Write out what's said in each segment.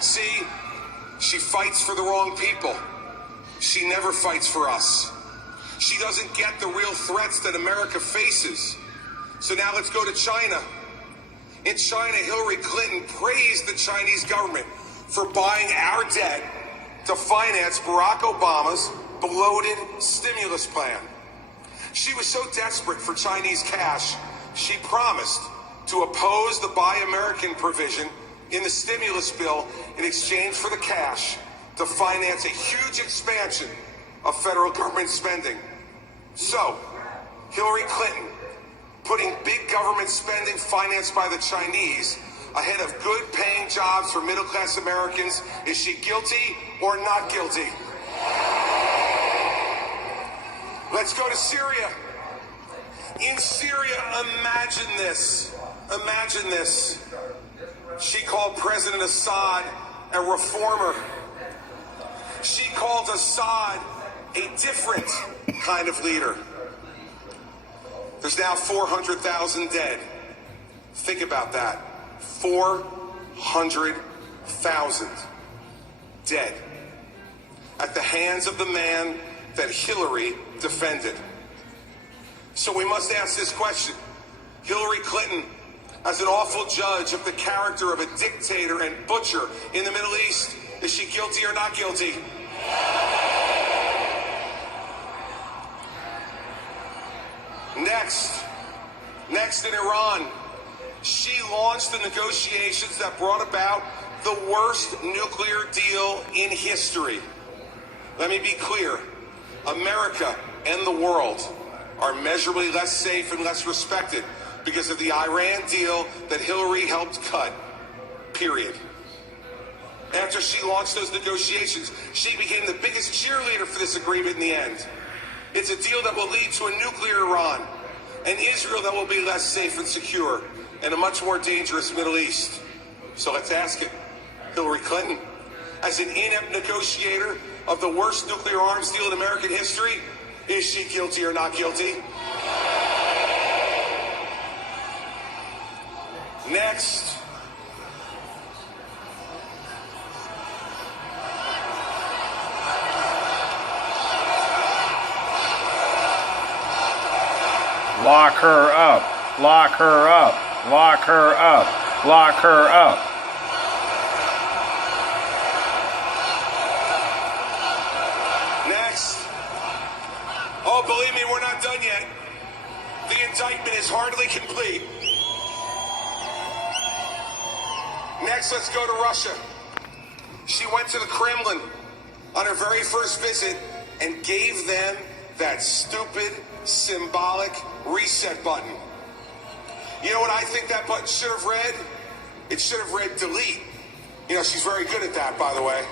See, she fights for the wrong people. She never fights for us. She doesn't get the real threats that America faces. So now let's go to China. In China, Hillary Clinton praised the Chinese government for buying our debt to finance Barack Obama's bloated stimulus plan. She was so desperate for Chinese cash, she promised to oppose the Buy American provision in the stimulus bill in exchange for the cash to finance a huge expansion of federal government spending. So, Hillary Clinton, putting big government spending financed by the Chinese ahead of good-paying jobs for middle-class Americans, is she guilty or not guilty? Let's go to Syria. In Syria, imagine this. Imagine this. She called President Assad a reformer. She called Assad a different kind of leader. There's now 400,000 dead. Think about that. 400,000 dead at the hands of the man that Hillary defended. So we must ask this question. Hillary Clinton, as an awful judge of the character of a dictator and butcher in the Middle East, is she guilty or not guilty? Next in Iran, she launched the negotiations that brought about the worst nuclear deal in history. Let me be clear. America and the world are measurably less safe and less respected because of the Iran deal that Hillary helped cut. Period. After she launched those negotiations, she became the biggest cheerleader for this agreement in the end. It's a deal that will lead to a nuclear Iran, an Israel that will be less safe and secure, and a much more dangerous Middle East. So let's ask it. Hillary Clinton, as an inept negotiator of the worst nuclear arms deal in American history, is she guilty or not guilty? Next. Lock her up. Lock her up. Lock her up. Lock her up. Next. Oh, believe me, we're not done yet. The indictment is hardly complete. Next, let's go to Russia. She went to the Kremlin on her very first visit and gave them that stupid, symbolic reset button. You know what I think that button should have read? It should have read delete. You know, she's very good at that, by the way.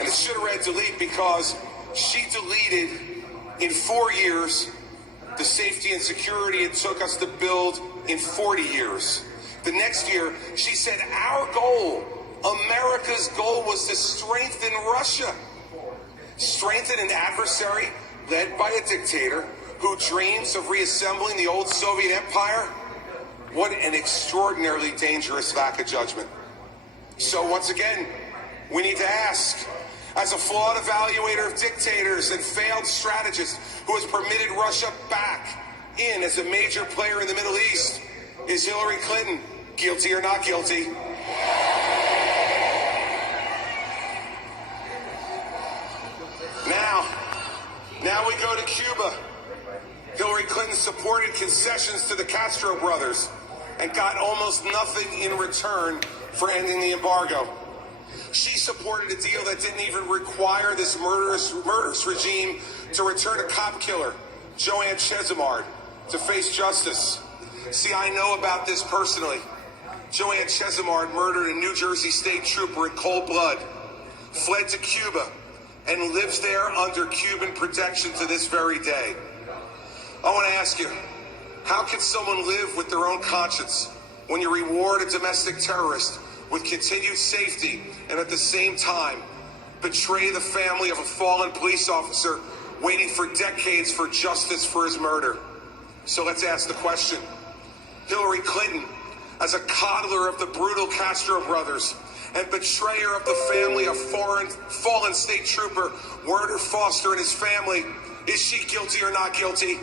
And it should have read delete because she deleted in 4 years the safety and security it took us to build in 40 years. The next year, she said our goal, America's goal, was to strengthen Russia. Strengthen an adversary led by a dictator who dreams of reassembling the old Soviet empire? What an extraordinarily dangerous lack of judgment. So once again, we need to ask, as a flawed evaluator of dictators and failed strategist who has permitted Russia back in as a major player in the Middle East, is Hillary Clinton guilty or not guilty? Now we go to Cuba. Hillary Clinton supported concessions to the Castro brothers and got almost nothing in return for ending the embargo. She supported a deal that didn't even require this murderous regime to return a cop killer, Joanne Chesimard, to face justice. See, I know about this personally. Joanne Chesimard murdered a New Jersey state trooper in cold blood, fled to Cuba, and lives there under Cuban protection to this very day. I want to ask you, how can someone live with their own conscience when you reward a domestic terrorist with continued safety and at the same time betray the family of a fallen police officer waiting for decades for justice for his murder. So let's ask the question. Hillary Clinton, as a coddler of the brutal Castro brothers and betrayer of the family of fallen state trooper Werner Foster and his family, is she guilty or not guilty?